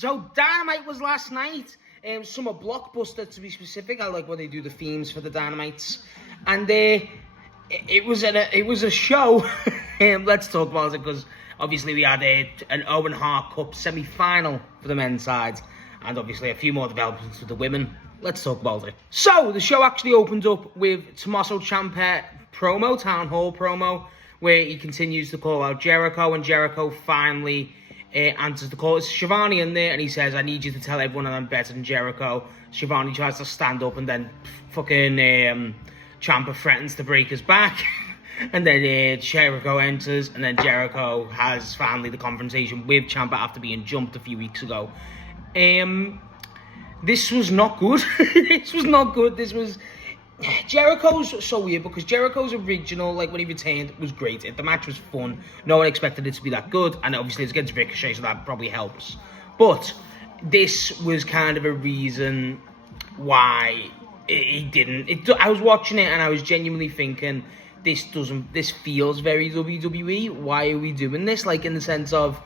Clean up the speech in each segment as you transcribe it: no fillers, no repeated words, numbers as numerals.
So Dynamite was last night. Summer Blockbuster, to be specific. I like when they do the themes for the Dynamites. And it was a show. Let's talk about it, because obviously we had an Owen Hart Cup semi-final for the men's side. And obviously a few more developments for the women. Let's talk about it. So the show actually opened up with Tommaso Ciampa promo, town hall promo, where he continues to call out Jericho, and Jericho finally answers the call. It's Shivani in there, and he says, I need you to tell everyone that I'm better than Jericho. Shivani tries to stand up, and then fucking Ciampa threatens to break his back. And then Jericho enters, and then Jericho has finally the confrontation with Ciampa after being jumped a few weeks ago. This was not good. This was not good. This was... Jericho's so weird, because Jericho's original, like when he returned, was great. The match was fun. No one expected it to be that good, and obviously it's against Ricochet, so that probably helps. But this was kind of a reason why he didn't. I was watching it and I was genuinely thinking, this feels very WWE. Why are we doing this? Like, in the sense of,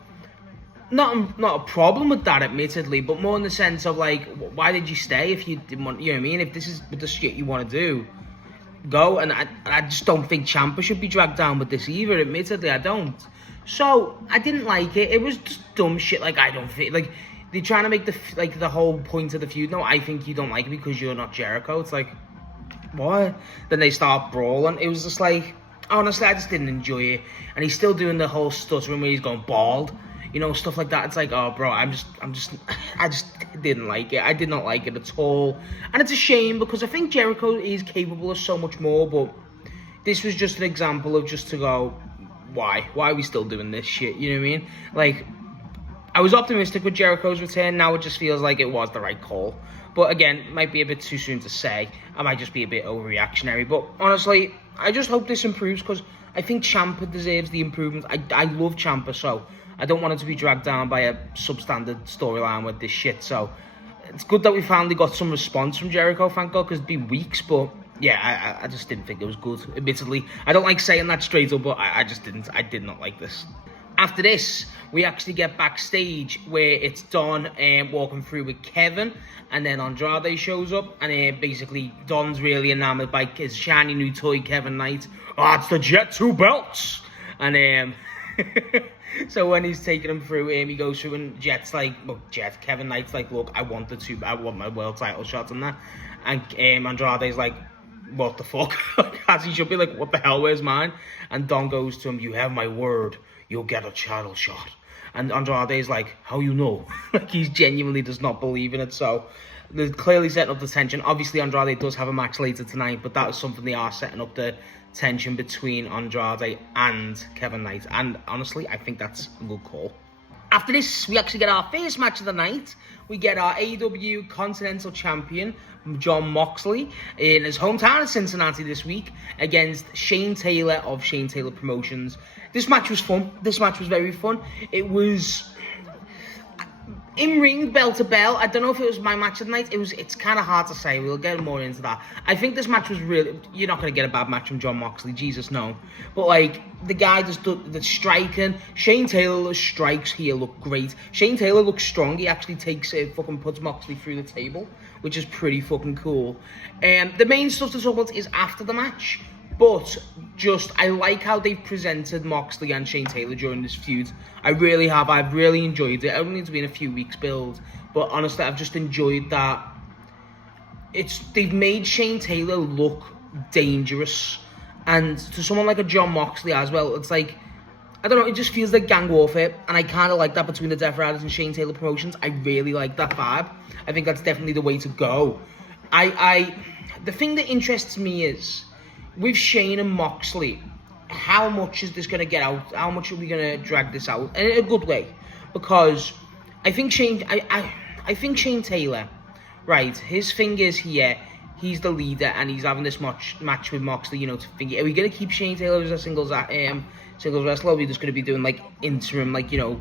not a problem with that, admittedly, but more in the sense of, like, why did you stay if you didn't want, you know what I mean? If this is the shit you want to do, go. And I just don't think Ciampa should be dragged down with this either, admittedly, I don't. So, I didn't like it. It was just dumb shit, like, I don't think, like, they're trying to make the whole point of the feud, no, I think you don't like it because you're not Jericho. It's like, what? Then they start brawling. It was just like, honestly, I just didn't enjoy it. And he's still doing the whole stuttering where he's going bald. You know, stuff like that. It's like, oh, bro, I just didn't like it. I did not like it at all. And it's a shame, because I think Jericho is capable of so much more, but this was just an example of just to go, why? Why are we still doing this shit? You know what I mean? Like, I was optimistic with Jericho's return. Now it just feels like it was the right call. But again, it might be a bit too soon to say. I might just be a bit overreactionary. But honestly, I just hope this improves, because I think Ciampa deserves the improvement. I love Ciampa, so I don't want it to be dragged down by a substandard storyline with this shit. So it's good that we finally got some response from Jericho, thank God, because it's been weeks. But yeah, I just didn't think it was good, admittedly. I don't like saying that straight up, but I just didn't. I did not like this. After this, we actually get backstage where it's Don walking through with Kevin, and then Andrade shows up, and basically Don's really enamored by his shiny new toy, Kevin Knight. Oh, it's the Jet 2 belts! And so when he's taking him through, he goes through, and Kevin Knight's like, look, I want my world title shot on that. And Andrade's like, what the fuck? As he should be like, what the hell, where's mine? And Don goes to him, you have my word, you'll get a title shot. And Andrade's like, how you know? Like, he genuinely does not believe in it. So they're clearly setting up the tension. Obviously, Andrade does have a match later tonight, but that is something they are setting up, the tension between Andrade and Kevin Knight. And honestly, I think that's a good call. After this, we actually get our first match of the night. We get our AEW Continental Champion, Jon Moxley, in his hometown of Cincinnati this week, against Shane Taylor of Shane Taylor Promotions. This match was fun. This match was very fun. It was in-ring, bell to bell. I don't know if it was my match of the night. It's kind of hard to say. We'll get more into that. I think this match was really... You're not going to get a bad match from Jon Moxley. Jesus, no. But, like, the guy just the striking. Shane Taylor's strikes here look great. Shane Taylor looks strong. He actually puts Moxley through the table, which is pretty fucking cool. The main stuff to talk about is after the match. But I like how they've presented Moxley and Shane Taylor during this feud. I really have. I've really enjoyed it. Only it's been a few weeks build, but honestly, I've just enjoyed that. They've made Shane Taylor look dangerous, and to someone like a Jon Moxley as well, it's like, I don't know, it just feels like gang warfare, and I kind of like that between the Death Riders and Shane Taylor Promotions. I really like that vibe. I think that's definitely the way to go. The thing that interests me is, with Shane and Moxley, how much is this going to get out? How much are we going to drag this out? And in a good way. Because I think I think Shane Taylor, right, his thing is here, he's the leader, and he's having this match with Moxley, you know, to think, are we going to keep Shane Taylor as a singles wrestler, or are we just going to be doing, like, interim, like, you know,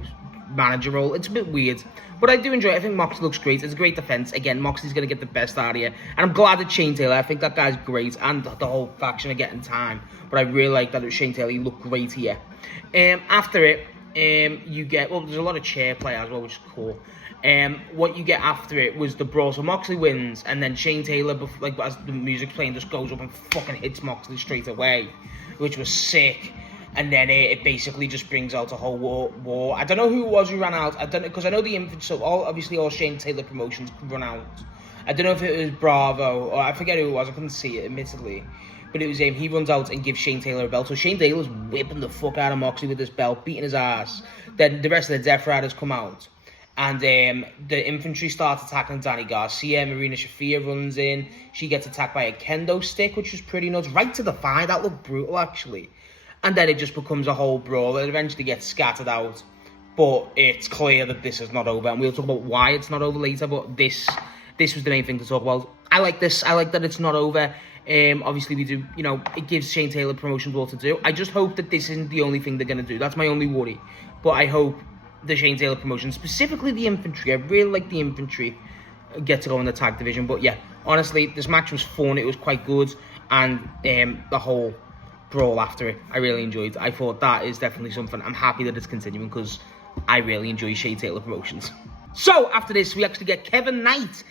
manager role? It's a bit weird. But I do enjoy it. I think Moxley looks great. It's a great defense. Again, Moxley's going to get the best out of you. And I'm glad it's Shane Taylor. I think that guy's great. And the whole faction are getting time. But I really like that it was Shane Taylor. He looked great here. After it, you get, well, there's a lot of chair play as well, which is cool. What you get after it was the brawl. So Moxley wins, and then Shane Taylor, like as the music's playing, just goes up and fucking hits Moxley straight away, which was sick. And then it basically just brings out a whole war. I don't know who it was who ran out. I don't know, because I know the infantry. So obviously all Shane Taylor promotions run out. I don't know if it was Bravo or I forget who it was. I couldn't see it, admittedly. But it was he runs out and gives Shane Taylor a belt. So Shane Taylor's whipping the fuck out of Moxley with this belt, beating his ass. Then the rest of the Death Riders come out. And the infantry starts attacking Danny Garcia. Marina Shafir runs in. She gets attacked by a kendo stick, which was pretty nuts. Right to the thigh. That looked brutal, actually. And then it just becomes a whole brawl. It eventually gets scattered out. But it's clear that this is not over. And we'll talk about why it's not over later. But this was the main thing to talk about. I like this. I like that it's not over. Obviously, we do, it gives Shane Taylor promotions all to do. I just hope that this isn't the only thing they're going to do. That's my only worry. But I hope the Shane Taylor promotion, specifically the infantry, I really like the infantry, get to go in the tag division. But yeah, honestly, this match was fun. It was quite good. And the whole brawl after it, I really enjoyed. I thought that is definitely something. I'm happy that it's continuing because I really enjoy Shane Taylor promotions. So after this, we actually get Kevin Knight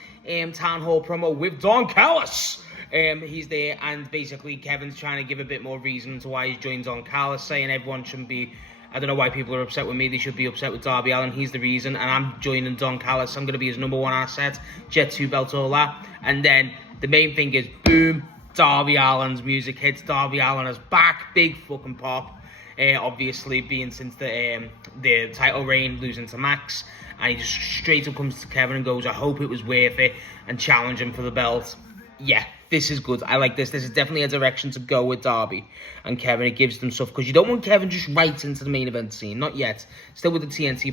town hall promo with Don Callis. He's there, and basically Kevin's trying to give a bit more reason to why he's joined Don Callis, saying everyone shouldn't be, I don't know why people are upset with me, they should be upset with Darby Allin, he's the reason, and I'm joining Don Callis, I'm going to be his number one asset, Jet 2 belt, all that. And then the main thing is, boom, Darby Allin's music hits. Darby Allin is back, big fucking pop. Obviously being since the title reign, losing to Max, and he just straight up comes to Kevin and goes, I hope it was worth it, and challenge him for the belt. Yeah, this is good. I like this. This is definitely a direction to go with Darby and Kevin. It gives them stuff, because you don't want Kevin just right into the main event scene. Not yet. Still with the TNT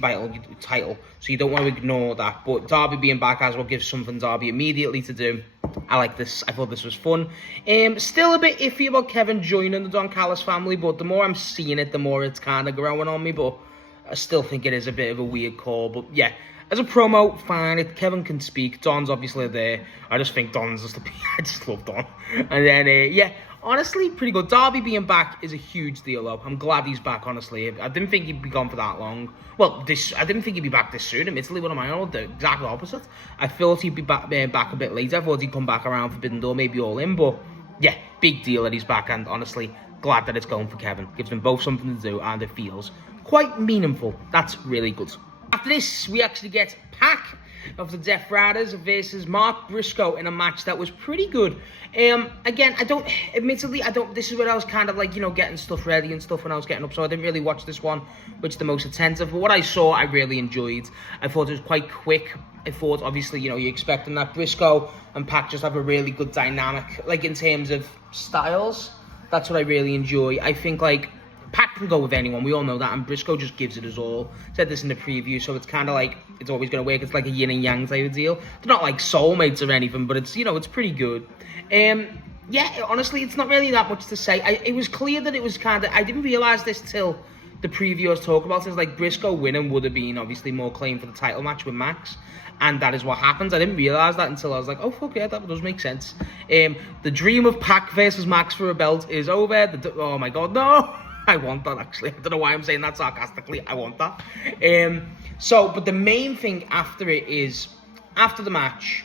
title, so you don't want to ignore that. But Darby being back as well gives something Darby immediately to do. I like this. I thought this was fun. Still a bit iffy about Kevin joining the Don Callis family, but the more I'm seeing it, the more it's kind of growing on me. But I still think it is a bit of a weird call. But yeah, as a promo, fine. If Kevin can speak, Don's obviously there. I just think Don's just I just love Don. And then, yeah, honestly, pretty good. Darby being back is a huge deal, though. I'm glad he's back, honestly. I didn't think he'd be gone for that long. Well, I didn't think he'd be back this soon. Admittedly, what am I on? The exact opposite. I thought he'd be back a bit later. I thought he'd come back around Forbidden Door, maybe All In. But, yeah, big deal that he's back. And honestly, glad that it's going for Kevin. Gives them both something to do, and it feels quite meaningful. That's really good. After this, we actually get Pac of the Death Riders versus Mark Briscoe in a match that was pretty good. Again, admittedly, this is where I was kind of like, getting stuff ready and stuff when I was getting up, so I didn't really watch this one, which is the most attentive, but what I saw, I really enjoyed. I thought it was quite quick. I thought, obviously, you're expecting that Briscoe and Pac just have a really good dynamic, like, in terms of styles. That's what I really enjoy. I think, like, Pac can go with anyone, we all know that, and Briscoe just gives it his all. Said this in the preview, so it's kind of like, it's always going to work. It's like a yin and yang type of deal. They're not like soulmates or anything, but it's, it's pretty good. Yeah, honestly, it's not really that much to say. It was clear that it was kind of, I didn't realise this till the preview I was talking about. It's like Briscoe winning would have been obviously more claim for the title match with Max, and that is what happens. I didn't realise that until I was like, oh fuck yeah, that does make sense. The dream of Pac versus Max for a belt is over. Oh my god, no! I want that, actually. I don't know why I'm saying that sarcastically. I want that. But the main thing after it is, after the match,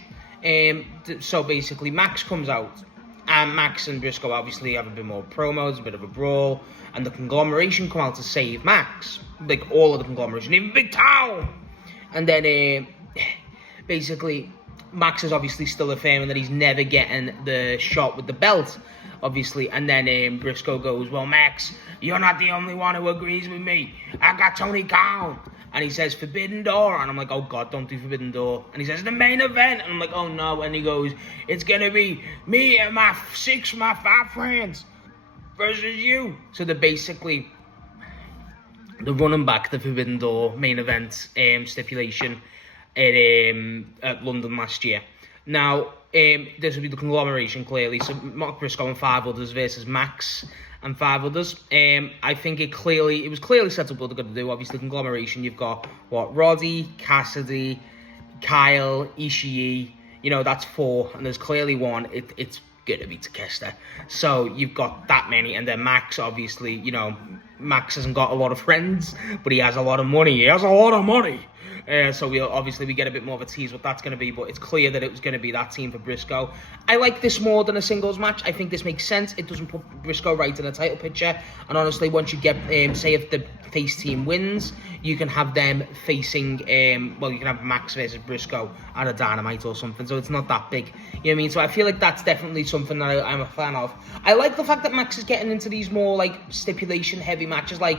so basically Max comes out, and Max and Briscoe obviously have a bit more promos, a bit of a brawl, and the conglomeration come out to save Max. Like, all of the conglomeration, even Big Town! And then, basically, Max is obviously still affirming that he's never getting the shot with the belt, obviously, and then Briscoe goes, well, Max, you're not the only one who agrees with me. I got Tony Khan. And he says, Forbidden Door. And I'm like, oh, God, don't do Forbidden Door. And he says, the main event. And I'm like, oh, no. And he goes, it's going to be me and my 5 friends versus you. So they're basically running back the Forbidden Door main event stipulation at London last year. Now, this will be the conglomeration, clearly. So Mark Briscoe and 5 others versus Max and 5 others. I think it was clearly set up what they're going to do. Obviously, conglomeration, you've got, Roddy, Cassidy, Kyle, Ishii. That's 4, and there's clearly one. It's gonna be Takeshita. So you've got that many, and then Max, obviously, you know, Max hasn't got a lot of friends, but he has a lot of money. He has a lot of money. So we get a bit more of a tease what that's going to be, but it's clear that it was going to be that team for Briscoe. I like this more than a singles match. I think this makes sense. It doesn't put Briscoe right in a title picture, and honestly, once you get, say if the face team wins, you can have them facing, you can have Max versus Briscoe at a Dynamite or something, so it's not that big, you know what I mean? So I feel like that's definitely something that I'm a fan of. I like the fact that Max is getting into these more, like, stipulation-heavy matches, like,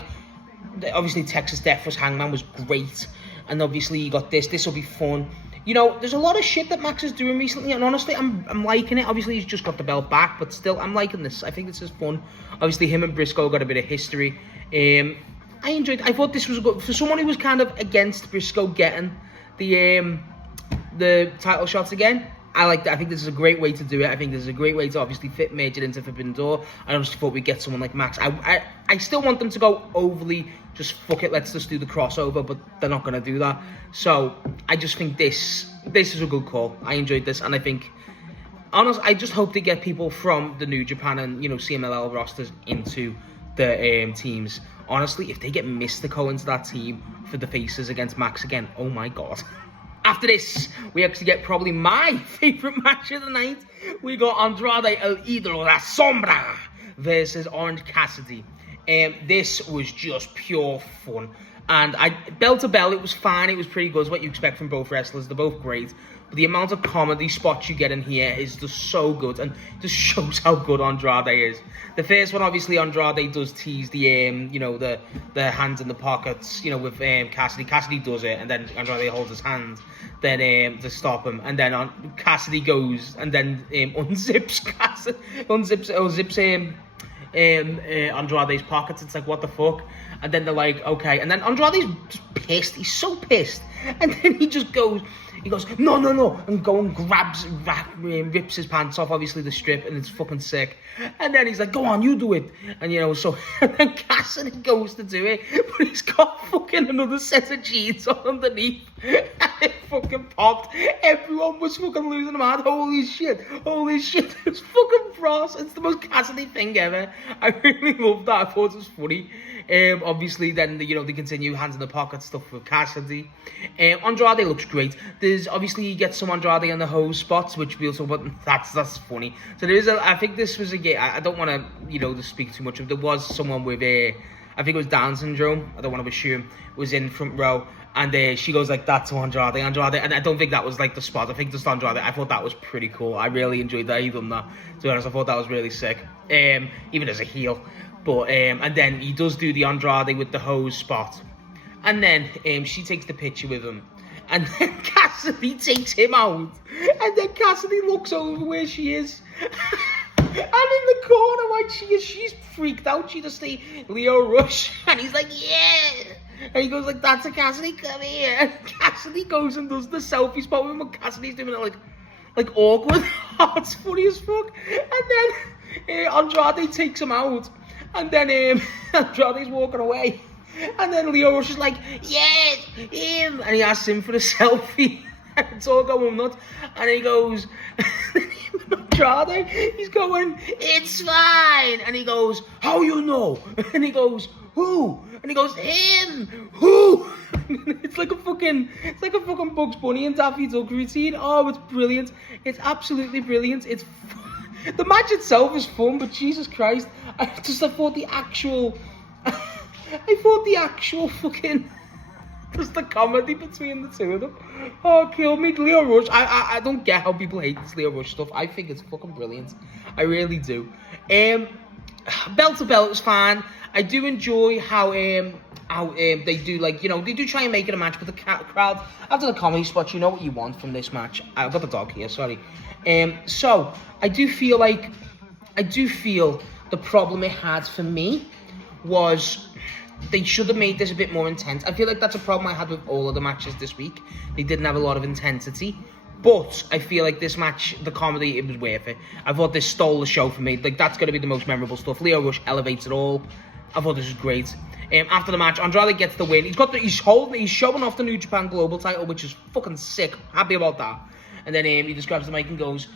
obviously Texas Death vs. Hangman was great, and obviously you got this will be fun. You know, there's a lot of shit that Max is doing recently, and honestly, I'm liking it. Obviously, he's just got the belt back, but still, I'm liking this. I think this is fun. Obviously, him and Briscoe got a bit of history. I enjoyed it. I thought this was good. For someone who was kind of against Briscoe getting the title shots again, I like that. I think this is a great way to do it. I think this is a great way to obviously merge it into Forbidden Door. I honestly thought we'd get someone like Max. I still want them to go overly, just fuck it, let's just do the crossover, but they're not going to do that. So I just think this is a good call. I enjoyed this, and I think, honestly, I just hope they get people from the New Japan and, you know, CMLL rosters into the teams. Honestly, if they get Mystico into that team for the faces against Max again, oh my god. After this, we actually get probably my favourite match of the night. We got Andrade El Idolo La Sombra versus Orange Cassidy. This was just pure fun. And bell to bell, it was fine. It was pretty good. It's what you expect from both wrestlers. They're both great. But the amount of comedy spots you get in here is just so good, and just shows how good Andrade is. The first one, obviously, Andrade does tease the the hands in the pockets, you know, with Cassidy. Cassidy does it, and then Andrade holds his hand, then to stop him, and then Cassidy goes and then unzips Andrade's pockets. It's like, what the fuck? And then they're like, okay. And then Andrade's just pissed. He's so pissed. And then he goes, no, and rips his pants off, obviously the strip, and it's fucking sick. And then he's like, go on, you do it. And, you know, so, and then Cassidy goes to do it, but he's got fucking another set of jeans on underneath. And it fucking popped. Everyone was fucking losing their mind. Holy shit. It's fucking frost. It's the most Cassidy thing ever. I really loved that. I thought it was funny. Obviously, then they continue hands in the pocket stuff with Cassidy. Andrade looks great. There's obviously you get some Andrade in the hose spots, which we also, but that's funny. So there is I think this was a game. I don't want to speak too much of. There was someone with I think it was Down syndrome. I don't want to assume, was in front row. And she goes like that to Andrade, and I don't think that was like the spot. I think just Andrade. I thought that was pretty cool. I really enjoyed that. He done that. To be honest, I thought that was really sick. Even as a heel. But and then he does do the Andrade with the hose spot, and then she takes the picture with him, and then Cassidy takes him out, and then Cassidy looks over where she is, and in the corner, like she's freaked out. She just see Leo Rush, and he's like, yeah. And he goes like, that's a Cassidy, come here. And Cassidy goes and does the selfie spot with him, and Cassidy's doing it like awkward. Oh, it's funny as fuck. And then Andrade takes him out, and then Andrade's walking away, and then Leo Rush is like, yes, him, and he asks him for a selfie. And it's all going nuts, and he goes, Andrade, he's going, it's fine, and he goes, how you know? And he goes, who? And he goes, him, who? It's like a fucking Bugs Bunny and Daffy Duck routine. Oh, it's brilliant. It's absolutely brilliant. The match itself is fun, but Jesus Christ, I thought the actual fucking, just the comedy between the two of them. Oh, kill me. Leo Rush, I don't get how people hate this Leo Rush stuff. I think it's fucking brilliant. I really do. Bell to bell, it was fine. I do enjoy how they do, like, they do try and make it a match, but the crowd, after the comedy spot, you know what you want from this match. I've got the dog here, sorry. So, I do feel the problem it had for me was they should have made this a bit more intense. I feel like that's a problem I had with all of the matches this week. They didn't have a lot of intensity. But I feel like this match, the comedy, it was worth it. I thought this stole the show for me. Like, that's going to be the most memorable stuff. Leo Rush elevates it all. I thought this was great. After the match, Andrade gets the win. He's showing off the New Japan Global title, which is fucking sick. Happy about that. And then he just grabs the mic and goes,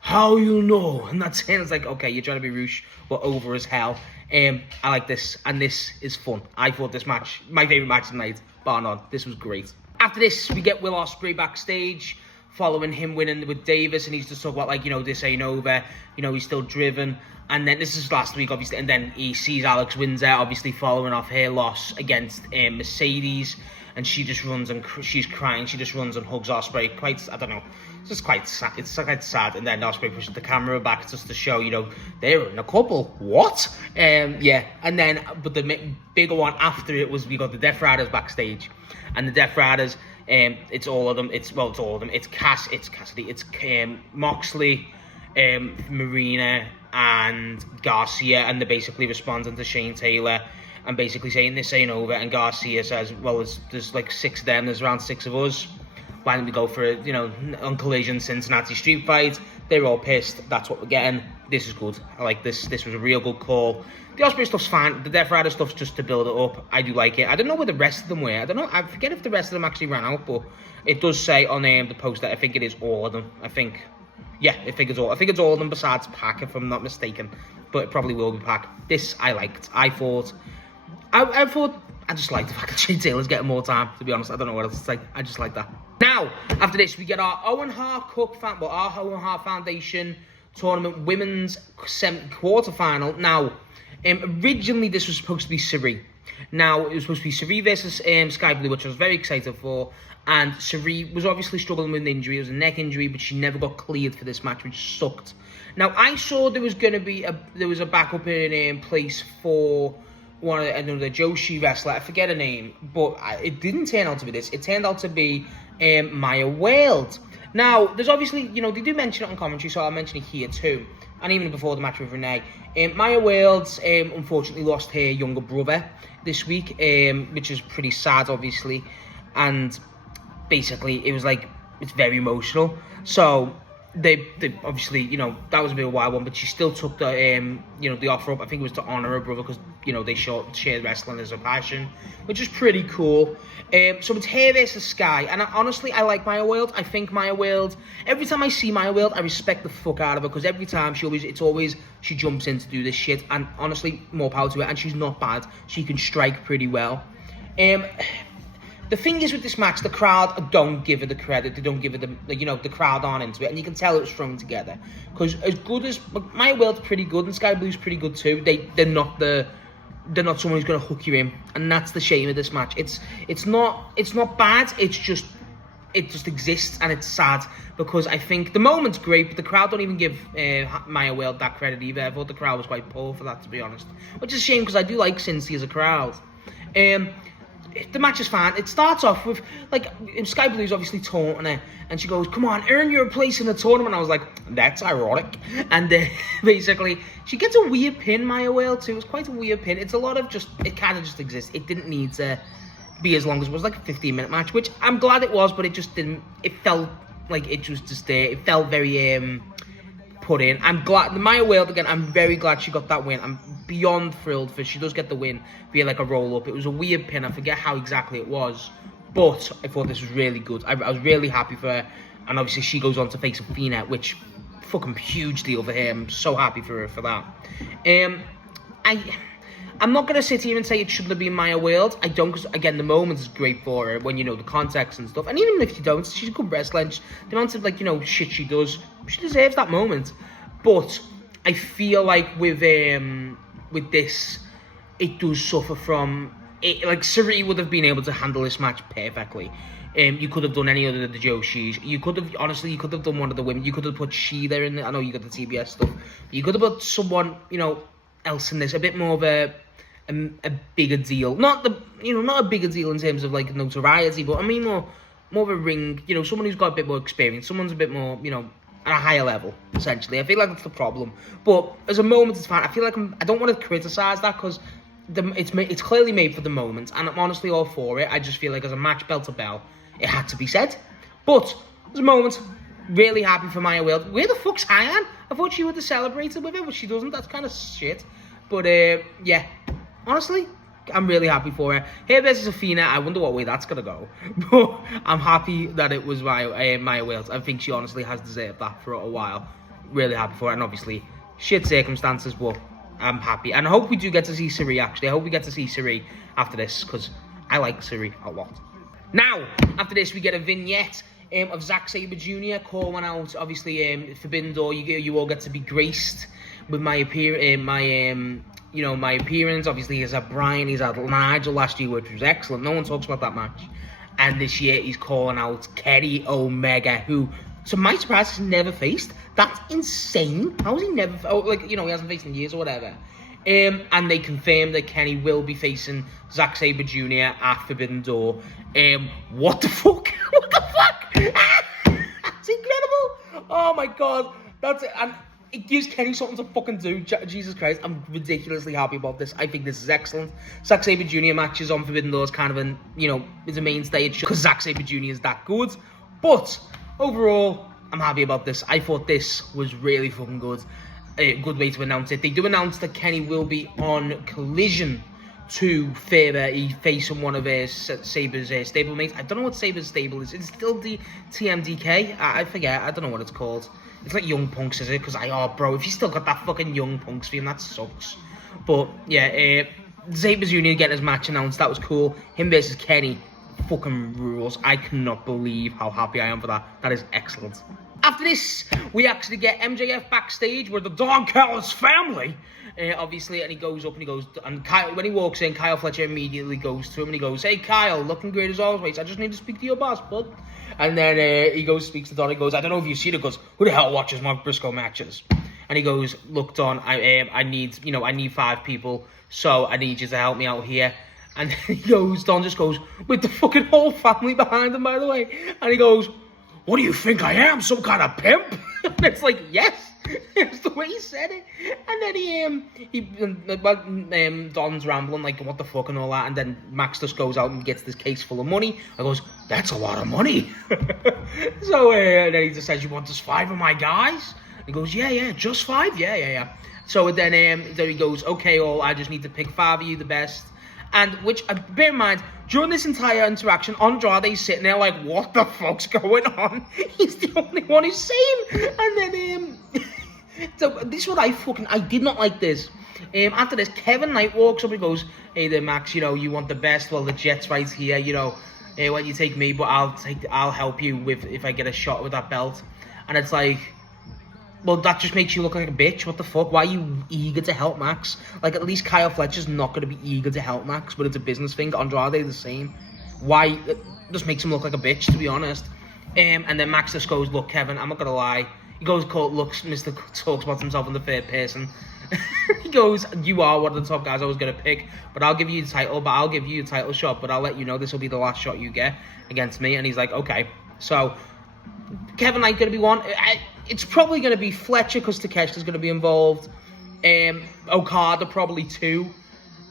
how you know? And that's it. It's like, okay, you're trying to be Roosh, but over as hell. I like this, and this is fun. I thought this match, my favourite match tonight, bar none. This was great. After this, we get Will Ospreay backstage, following him winning with Davis, and he's just talking about, like, this ain't over, he's still driven. And then, this is last week, obviously, and then he sees Alex Windsor, obviously, following off her loss against Mercedes, and she just runs and she's crying. She just runs and hugs Ospreay. Quite, I don't know, it's just quite sad. It's quite sad. And then Ospreay pushes the camera back just to show, they're in a couple. What? Yeah. And then, but the bigger one after it was we got the Death Riders backstage, and the Death Riders, it's all of them. It's all of them. It's Cassidy. It's Moxley, Marina, and Garcia, and they're basically responding to Shane Taylor and basically saying this ain't over. And Garcia says, well, there's like 6 of them, there's around 6 of us. Why don't we go for it, on Collision Cincinnati street fight? They're all pissed. That's what we're getting. This is good. I like this. This was a real good call. The Ospreay stuff's fine. The Death Rider stuff's just to build it up. I do like it. I don't know where the rest of them were. I don't know. I forget if the rest of them actually ran out, but it does say on the poster, I think it is all of them. I think it's all of them besides Pac, if I'm not mistaken. But it probably will be Pac. This I liked. I just like the fact that Shane Taylor's getting more time, to be honest. I don't know what else to say. I just like that. Now, after this, we get our Owen Hart Foundation tournament women's quarterfinal. Now, originally this was supposed to be Cirie. Now, it was supposed to be Cirie versus Skye Blue, which I was very excited for. And Cirie was obviously struggling with an injury. It was a neck injury, but she never got cleared for this match, which sucked. Now, I saw there was going to be a backup in place for another Joshi wrestler. I forget her name, but it didn't turn out to be this. It turned out to be Maya World. Now, there's obviously, they do mention it on commentary, so I'll mention it here too. And even before the match with Renee. Maya World unfortunately lost her younger brother this week, which is pretty sad, obviously. And basically, it was like, it's very emotional. So, they obviously, that was a bit of a wild one, but she still took the, the offer up. I think it was to honour her brother because, they shared wrestling as a passion, which is pretty cool. So it's her versus Skye, and honestly, I like Maya World. I think Maya World, every time I see Maya World, I respect the fuck out of her, because every time she jumps in to do this shit, and honestly, more power to her, and she's not bad. She can strike pretty well. The thing is with this match, the crowd don't give her the credit. They don't give her the crowd aren't into it. And you can tell it was strung together. Because as good as, Maya World's pretty good and Skye Blue's pretty good too, they're not someone who's going to hook you in. And that's the shame of this match. It's not bad, it just exists, and it's sad. Because I think the moment's great, but the crowd don't even give Maya World that credit either. I thought the crowd was quite poor for that, to be honest. Which is a shame, because I do like Cincy as a crowd. The match is fine. It starts off with, Skye Blue's obviously taunting her, and she goes, come on, earn your place in the tournament. I was like, that's ironic. And basically, she gets a weird pin, Maya World, too. It's quite a weird pin. It's a lot of it kind of just exists. It didn't need to be as long as it was, like a 15-minute match, which I'm glad it was, but it just didn't, it felt like it was just there. It felt very, put in. I'm glad, Maya World, again, I'm very glad she got that win. I'm beyond thrilled for she does get the win via like a roll up. It was a weird pin, I forget how exactly it was, but I thought this was really good. I was really happy for her, and obviously she goes on to face Athena, which fucking huge deal for her. I'm so happy for her for that. I'm not going to sit here and say it shouldn't have been Maya World. I don't, because again, the moment is great for her when you know the context and stuff. And even if you don't, she's a good wrestler. The amount of shit she does, she deserves that moment. But I feel like with this, it does suffer from it. Like Cirie would have been able to handle this match perfectly. You could have done any other of the Joshis. You could have done one of the women. You could have put She there in. I know you got the TBS stuff. But you could have put someone else in this, a bit more of a bigger deal. Not a bigger deal in terms of like notoriety, but I mean more of a ring. Someone who's got a bit more experience. Someone's a bit more at a higher level, essentially. I feel like that's the problem. But as a moment, it's fine. I feel like I don't want to criticize that, because it's clearly made for the moment, and I'm honestly all for it. I just feel like as a match, bell to bell, it had to be said. But as a moment, really happy for Maya World. Where the fuck's Hyan? I thought she would have celebrated with it, but she doesn't. That's kind of shit. But yeah, honestly, I'm really happy for her. Her versus Athena, I wonder what way that's going to go. But I'm happy that it was Maya Wales. I think she honestly has deserved that for a while. Really happy for her. And obviously, shit circumstances, but I'm happy. And I hope we do get to see Siri, actually. I hope we get to see Siri after this, because I like Siri a lot. Now, after this, we get a vignette of Zack Sabre Jr. calling out, obviously, Forbidden Door. You all get to be graced with my my appearance. Obviously, he's had Brian, he's had Nigel last year, which was excellent. No one talks about that match. And this year, he's calling out Kenny Omega, who, to my surprise, has never faced. That's insane. How has he never... he hasn't faced in years or whatever. And they confirmed that Kenny will be facing Zack Sabre Jr. at Forbidden Door. What the fuck? What the fuck? That's incredible. Oh my god. That's it. And it gives Kenny something to fucking do. Jesus Christ. I'm ridiculously happy about this. I think this is excellent. Zack Sabre Jr. matches on Forbidden Door is kind of is a mainstay. Because Zack Sabre Jr. is that good. But overall, I'm happy about this. I thought this was really fucking good. A good way to announce it. They do announce that Kenny will be on Collision to further. He's facing one of Sabre's stablemates. I don't know what Sabre's stable is. It's still the TMDK. I forget. I don't know what it's called. It's like Young Punks, is it? Because bro, if you still got that fucking Young Punks theme, that sucks. But yeah, Sabre Jr. getting his match announced. That was cool. Him versus Kenny fucking rules. I cannot believe how happy I am for that. That is excellent. After this, we actually get MJF backstage with the Don Callis family, obviously, and he goes up and he goes, and Kyle, when he walks in, Kyle Fletcher immediately goes to him and he goes, "Hey Kyle, looking great as always, I just need to speak to your boss, bud." And then he goes, speaks to Don, he goes, "I don't know if you've seen it," goes, "Who the hell watches Mark Briscoe matches?" And he goes, "Look Don, I need 5 people, so I need you to help me out here." And then he goes, Don just goes, with the fucking whole family behind him, by the way, and he goes, "What do you think I am, some kind of pimp?" And it's like, yes, it's the way he said it. And then Don's rambling like, what the fuck and all that. And then Max just goes out and gets this case full of money. I goes, "That's a lot of money." So and then he just says, "You want just 5 of my guys?" And he goes, yeah, just 5? Yeah. So then he goes, "Okay, I just need to pick 5 of you, the best." And which, bear in mind, during this entire interaction, Andrade's sitting there like, what the fuck's going on? He's the only one who's sane. And then, so this is what I did not like this. After this, Kevin Knight walks up and goes, "Hey there, Max, you want the best? Well, the Jet's right here, why don't you take me, but I'll help you if I get a shot with that belt." And it's like, well, that just makes you look like a bitch. What the fuck? Why are you eager to help Max? Like, at least Kyle Fletcher's not going to be eager to help Max, but it's a business thing. Andrade the same. Why? It just makes him look like a bitch, to be honest. And then Max just goes, "Look, Kevin, I'm not going to lie." He goes, Mr. talks about himself in the third person. He goes, "You are one of the top guys I was going to pick, but I'll give you the title, but I'll give you a title shot, but I'll let you know this will be the last shot you get against me." And he's like, "Okay." So, Kevin Knight going to be one. It's probably going to be Fletcher because Takeshita's going to be involved. Okada probably 2.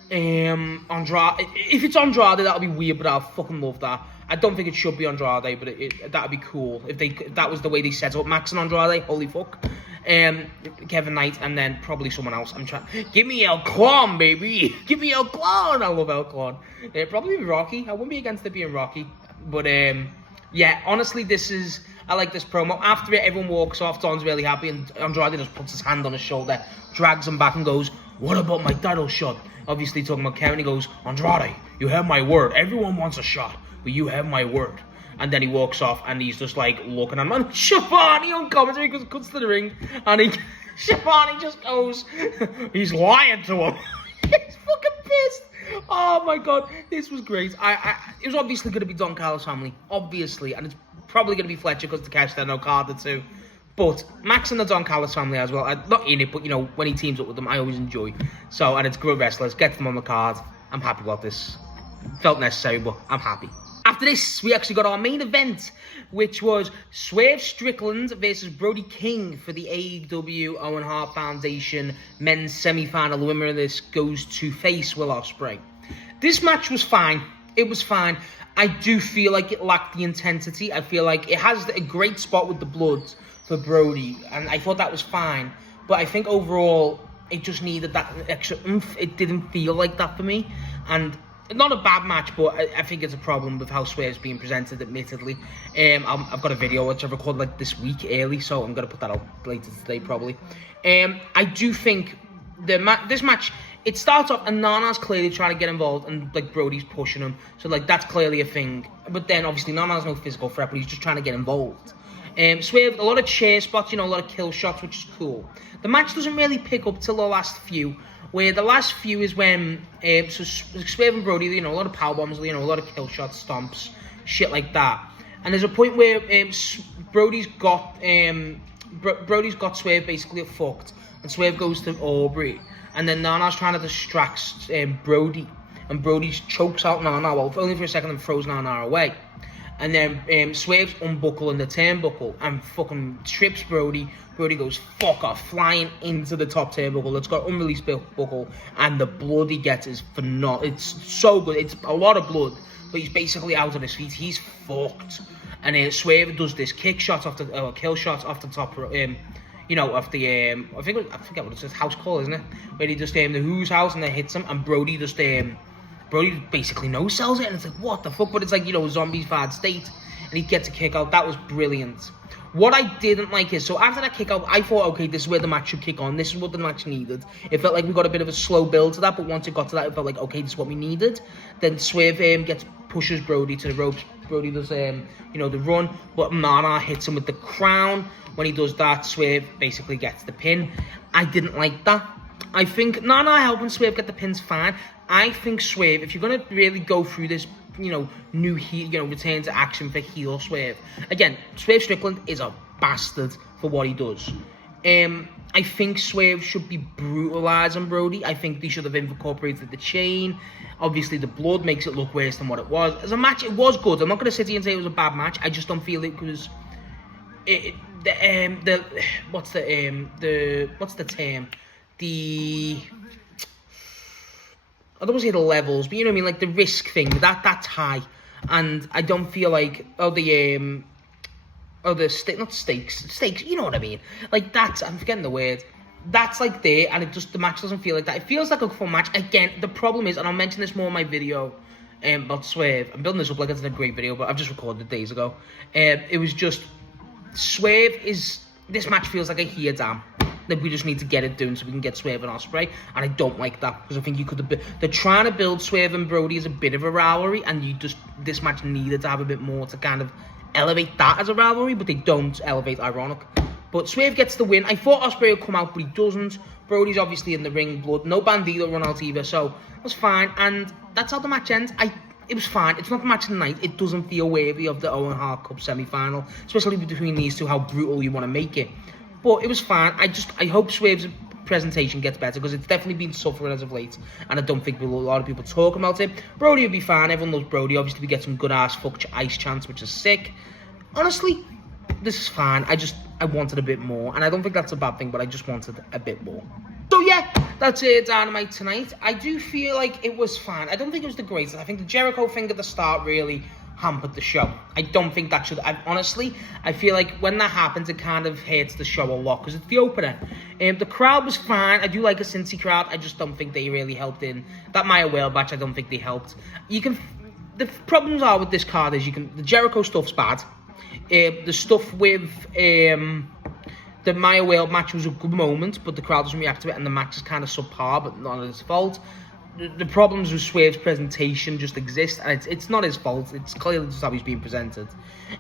Andrade. If it's Andrade, that'll be weird, but I'll fucking love that. I don't think it should be Andrade, but that'd be cool if that was the way they set up Max and Andrade. Holy fuck. Kevin Knight, and then probably someone else. Give me El Clon, baby. Give me El Clon. I love El Clon. Probably Rocky. I wouldn't be against it being Rocky, but yeah. Honestly, I like this promo. After it, everyone walks off. Don's really happy, and Andrade just puts his hand on his shoulder, drags him back, and goes, "What about my title shot?" Obviously talking about Kevin. He goes, "Andrade, you have my word. Everyone wants a shot, but you have my word." And then he walks off, and he's just like looking at him. And Shafani on commentary comes to the ring, and Shafani just goes, he's lying to him. He's fucking pissed. Oh my god, this was great. It was obviously going to be Don Callis family, obviously, and it's probably going to be Fletcher because Takeshita and Okada too. But Max and the Don Callis family as well. Not in it, but when he teams up with them, I always enjoy. So, and it's good wrestlers. Get them on the card. I'm happy about this. Felt necessary, but I'm happy. After this, we actually got our main event, which was Swerve Strickland versus Brody King for the AEW Owen Hart Foundation men's semi-final. The winner of this goes to face Will Ospreay. This match was fine. It was fine. I do feel like it lacked the intensity. I feel like it has a great spot with the blood for Brody, and I thought that was fine. But I think overall, it just needed that extra oomph. It didn't feel like that for me, and not a bad match, but I think it's a problem with how Swerve's being presented, admittedly. I've got a video which I've recorded like this week early, so I'm going to put that out later today probably. I do think this match, it starts off and Nana's clearly trying to get involved and like Brody's pushing him, so like that's clearly a thing. But then obviously Nana's no physical threat, but he's just trying to get involved. Swerve, a lot of chair spots, a lot of kill shots, which is cool. The match doesn't really pick up till the last few, where the last few is when so Swerve and Brody, a lot of power bombs, a lot of kill shots, stomps, shit like that. And there's a point where Brody's got Swerve basically fucked, and Swerve goes to Aubrey, and then Nana's trying to distract Brody, and Brody chokes out Nana, well, only for a second, and throws Nana away. And then Swerve's unbuckling the turnbuckle and fucking trips Brody. Brody goes fuck off, flying into the top turnbuckle. It's got unreleased buckle, and the blood he gets is phenomenal. It's so good. It's a lot of blood, but he's basically out on his feet. He's fucked. And then Swerve does this kill shot off the top. Off the I forget what it's his house call, isn't it? Where he just the Who's house and then hits him, and Brody just Brody basically no-sells it, and it's like, what the fuck? But it's like, zombies bad state, and he gets a kick out. That was brilliant. What I didn't like is, so after that kick out, I thought, okay, this is where the match should kick on. This is what the match needed. It felt like we got a bit of a slow build to that, but once it got to that, it felt like, okay, this is what we needed. Then Swerve pushes Brody to the ropes. Brody does, the run, but Nana hits him with the crown. When he does that, Swerve basically gets the pin. I didn't like that. I think Nana helping Swerve get the pin's fine. I think Swerve, if you're going to really go through this, new heel, return to action for heel Swerve. Again, Swerve Strickland is a bastard for what he does. I think Swerve should be brutalising Brody. I think they should have incorporated the chain. Obviously, the blood makes it look worse than what it was. As a match, it was good. I'm not going to sit here and say it was a bad match. I just don't feel it was... what's the term? I don't want to say the levels, but you know what I mean, like the risk thing, that's high, and I don't feel like not stakes, you know what I mean, like that's, I'm forgetting the word, that's like there, and the match doesn't feel like that. It feels like a fun match. Again, the problem is, and I'll mention this more in my video about Swerve, I'm building this up like it's a great video, but I've just recorded it days ago. It was just, Swerve this match feels like a here damn. That we just need to get it done so we can get Swerve and Ospreay, and I don't like that, because I think you could have they're trying to build Swerve and Brody as a bit of a rivalry, and this match needed to have a bit more to kind of elevate that as a rivalry, but they don't elevate ironic. But Swerve gets the win. I thought Ospreay would come out, but he doesn't. Brody's obviously in the ring, blood, no Bandito run out either, so it was fine, and that's how the match ends. It was fine. It's not the match of the night. It doesn't feel worthy of the Owen Hart Cup semi-final, especially between these two, how brutal you want to make it. But it was fine. I hope Swerve's presentation gets better, because it's definitely been suffering as of late, and I don't think a lot of people talking about it. Brody will be fine. Everyone loves Brody. Obviously, we get some good ass fuck ice chants, which is sick. Honestly, this is fine. I wanted a bit more, and I don't think that's a bad thing, but I just wanted a bit more. So yeah, that's it, Dynamite tonight. I do feel like it was fine. I don't think it was the greatest. I think the Jericho thing at the start really hampered the show. I don't think that should... honestly, I feel like when that happens, it kind of hurts the show a lot, because it's the opener. The crowd was fine. I do like a Cincy crowd. I just don't think they really helped in. That Maya Whale match, I don't think they helped. The problems are with this card is the Jericho stuff's bad. The stuff with... the Maya Whale match was a good moment, but the crowd doesn't react to it, and the match is kind of subpar, but not his fault. The problems with Swerve's presentation just exist, and it's not his fault. It's clearly just how he's being presented.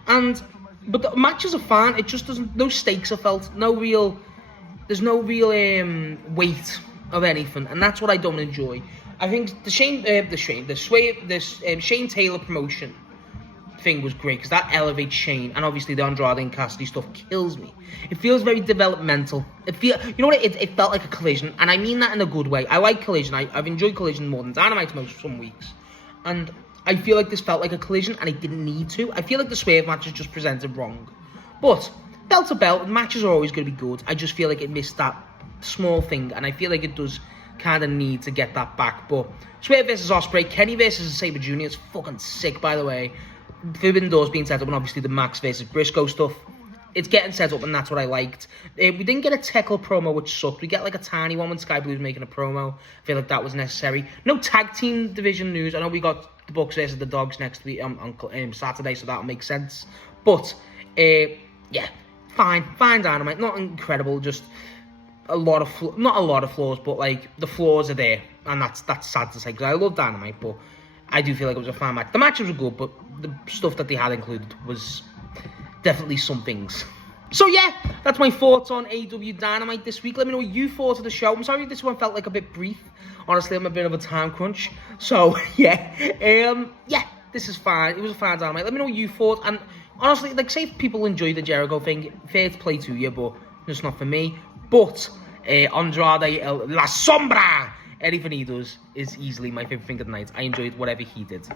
But the matches are fine. It just doesn't. No stakes are felt. There's no real weight of anything, and that's what I don't enjoy. I think the Shane Taylor promotion thing was great, because that elevates Shane, and obviously the Andrade and Cassidy stuff kills me. It feels very developmental. You know what, it felt like a Collision, and I mean that in a good way. I like Collision. I've enjoyed Collision more than Dynamite most some weeks, and I feel like this felt like a Collision, and it didn't need to. I feel like the Swerve match is just presented wrong, but belt to belt, matches are always going to be good. I just feel like it missed that small thing, and I feel like it does kind of need to get that back. But Swerve versus Ospreay, Kenny versus Sabre Jr. is fucking sick, by the way. Forbidden Doors being set up, and obviously the Max versus Briscoe stuff. it's getting set up, and that's what I liked. We didn't get a Teckle promo, which sucked. We get like a tiny one when Skye Blue's making a promo. I feel like that was necessary. No tag team division news. I know we got the Bucks versus the Dogs next week on Saturday, so that'll make sense. But yeah, fine Dynamite. Not incredible, just a lot of not a lot of flaws, but like the flaws are there, and that's sad to say because I love Dynamite, but I do feel like it was a fine match. The matches were good, but the stuff that they had included was definitely some things. So yeah, that's my thoughts on AEW Dynamite this week. Let me know what you thought of the show. I'm sorry if this one felt like a bit brief. Honestly, I'm a bit of a time crunch. So yeah, yeah, this is fine. It was a fine Dynamite. Let me know what you thought. And honestly, like, say if people enjoy the Jericho thing, fair to play to you, but it's not for me. But Andrade, La Sombra, anything he does is easily my favorite thing of the night. I enjoyed whatever he did.